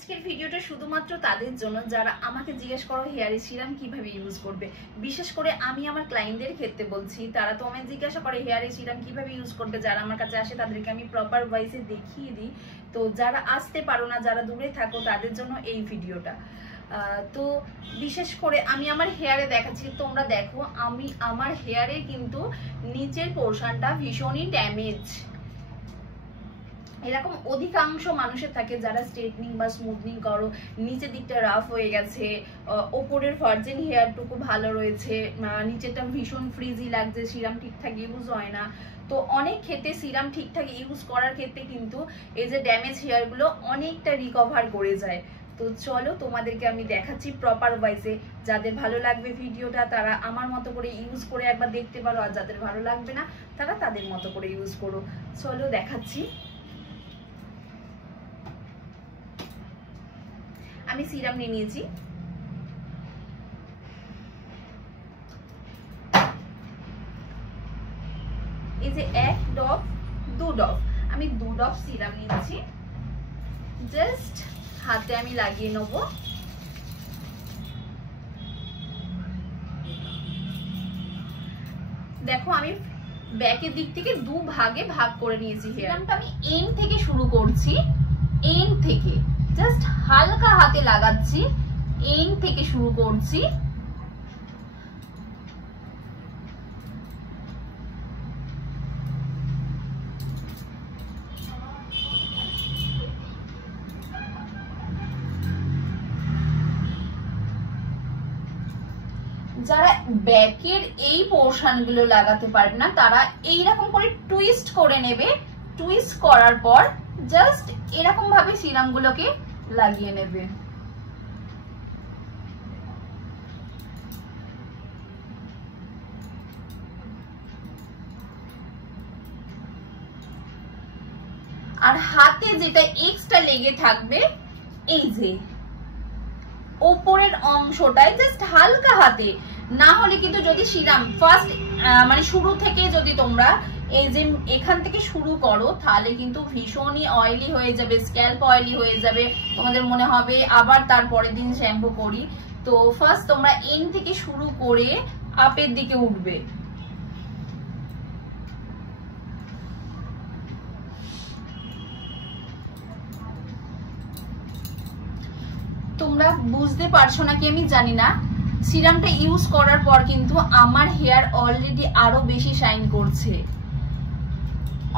আজকের ভিডিওটা শুধুমাত্র তাদের জন্য যারা আমাকে জিজ্ঞেস করো হেয়ারে সিরাম কিভাবে ইউজ করবে। বিশেষ করে আমি আমার ক্লায়েন্টদের ক্ষেত্রে বলছি, তারা তো আমায় জিজ্ঞাসা করে হেয়ারে সিরাম কিভাবে ইউজ করবে। যারা আমার কাছে আসে তাদেরকে আমি প্রপার ওয়াইজে দেখিয়ে দিই। তো যারা আসতে পারো না, যারা দূরে থাকো, তাদের জন্য এই ভিডিওটা। তো বিশেষ করে আমি আমার হেয়ারে দেখাচ্ছি, তোমরা দেখো আমি আমার হেয়ারে কিন্তু নিচের পোর্শনটা ভীষণই ড্যামেজ। এরকম অধিকাংশ মানুষের থাকে যারা স্ট্রেটনিং বা স্মুথনিং করো, নিচের দিকটা রাফ হয়ে গেছে, ওপরের ভার্জিন হেয়ারটুকু ভালো রয়েছে, নিচেরটা ভীষণ ফ্রিজি লাগছে, সিরাম ঠিকঠাক ইউজ হয় না। তো অনেক ক্ষেত্রে সিরাম ঠিকঠাক ইউজ করার ক্ষেত্রে কিন্তু এই যে ড্যামেজ হেয়ারগুলো অনেকটা রিকভার করে যায়। তো চলো তোমাদেরকে আমি দেখাচ্ছি প্রপার ওয়াইজে। যাদের ভালো লাগবে ভিডিওটা তারা আমার মতো করে ইউজ করে একবার দেখতে পারো, আর যাদের ভালো লাগবে না তারা তাদের মতো করে ইউজ করো। চলো দেখাচ্ছি। আমি সিরাম নিয়ে নিয়েছি। এই যে 1 ড্রপ 2 ড্রপ, আমি 2 ড্রপ সিরাম নিয়েছি। জাস্ট হাতে আমি লাগিয়ে নেব। দেখো আমি ব্যাকের দিক থেকে 2 ভাগে ভাগ করে নিয়েছি। সিরামটা আমি এন্ড থেকে শুরু করছি, এন্ড থেকে জাস্ট হালকা হাতে লাগাচ্ছি, এন্ড থেকে শুরু করছি। যারা ব্যাকের এই পোর্শন গুলো লাগাতে পারবে না তারা এইরকম করে টুইস্ট করে নেবে। টুইস্ট করার পর জাস্ট এরকম ভাবে সিরাম গুলোকে লাগিয়ে নেবে। আর হাতে যেটা এক্সট্রা লেগে থাকবে, এই যে ওপরের অংশটায় জাস্ট হালকা হাতে, না হলে কিন্তু যদি সিরাম ফার্স্ট মানে শুরু থেকে যদি তোমরা এই যে এখান থেকে শুরু করো তাহলে কিন্তু ভীষণই অয়েলি হয়ে যাবে, স্ক্যাল্প অয়েলি হয়ে যাবে, তোমাদের মনে হবে আবার তারপরের দিন শ্যাম্পু করি। তো ফার্স্ট তোমরা এন্ড থেকে শুরু করে আপের দিকে উঠবে। তোমরা বুঝতে পারছো নাকি আমি জানি না, সিরামটা ইউজ করার পর কিন্তু আমার হেয়ার অলরেডি আরো বেশি শাইন করছে।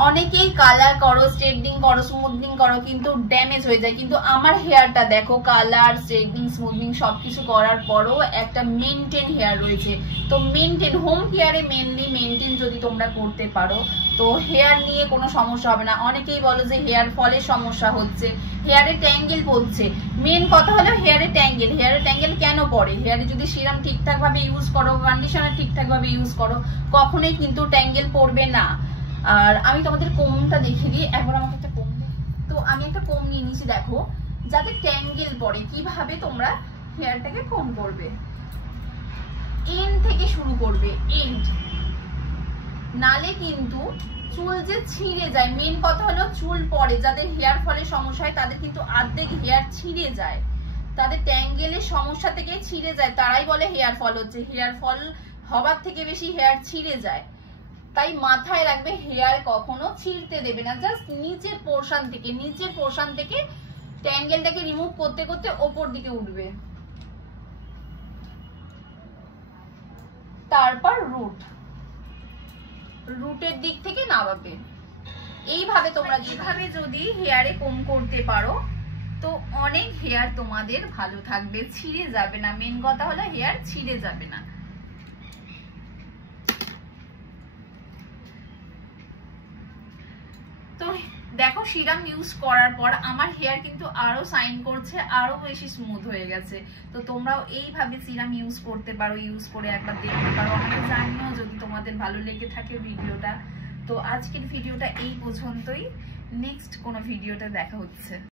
অনেকেই কালার করো, স্ট্রেটনিং করো, স্মুথনিং করো, কিন্তু ড্যামেজ হয়ে যায়। কিন্তু আমার হেয়ারটা দেখো, কালার, স্ট্রেটনিং, স্মুথনিং সবকিছু করার পরও একটা মেনটেন হেয়ার রয়েছে। তো মেনটেন, হোম কেয়ারে মেনলি মেনটেন যদি তোমরা করতে পারো তো হেয়ার নিয়ে কোনো সমস্যা হবে না। অনেকেই বলো যে হেয়ার ফলের সমস্যা হচ্ছে, হেয়ারে ট্যাঙ্গেল পড়ছে। মেন কথা হলো হেয়ারে ট্যাঙ্গেল। হেয়ারে ট্যাঙ্গেল কেন পড়ে? হেয়ারে যদি সিরাম ঠিকঠাক ভাবে ইউজ করো, কন্ডিশনার ঠিকঠাক ভাবে ইউজ করো, কখনোই কিন্তু ট্যাঙ্গেল পড়বে না। আর আমি তোমাদের কোমটা দেখিয়ে দিই। একবার আমাকে একটা কোম, তো আমি একটা কোম নিয়ে নিয়েছি। দেখো যাতে ট্যাঙ্গেল পড়ে কিভাবে তোমরা হেয়ারটাকে কোম করবে, এন্ড থেকে শুরু করবে, এন্ড, নালে কিন্তু চুল যে ছিঁড়ে যায়। মেন কথা হলো চুল পড়ে, যাদের হেয়ার ফলের সমস্যা হয় তাদের কিন্তু অর্ধেক হেয়ার ছিঁড়ে যায়, তাদের ট্যাঙ্গেলের সমস্যা থেকে ছিঁড়ে যায়, তারাই বলে হেয়ার ফল হচ্ছে। হেয়ার ফল হবার থেকে বেশি হেয়ার ছিঁড়ে যায়। তাই মাথায় রাখবে হেয়ার কখনো ছিঁড়তে দেবে না। জাস্ট নিচের পোর্শন থেকে ট্যাঙ্গেলটাকে রিমুভ করতে করতে ওপর দিকে উঠবে, তারপর রুটের দিক থেকে নামাবে। এইভাবে তোমরা যেভাবে যদি হেয়ারে কম করতে পারো তো অনেক হেয়ার তোমাদের ভালো থাকবে, ছিঁড়ে যাবে না। মেন কথা হলো হেয়ার ছিঁড়ে যাবে না। তো দেখো সিরাম ইউজ করার পর আমার হেয়ার কিন্তু আরো শাইন করছে, আরো বেশি স্মুথ হয়ে গেছে। তো তোমরাও এইভাবে সিরাম ইউজ করতে পারো, ইউজ করে একবার দেখতে পারো। আমাকে জানিও যদি তোমাদের ভালো লেগে থাকে ভিডিওটা। তো আজকের ভিডিওটা এই পর্যন্তই, নেক্সট কোনো ভিডিওতে দেখা হচ্ছে।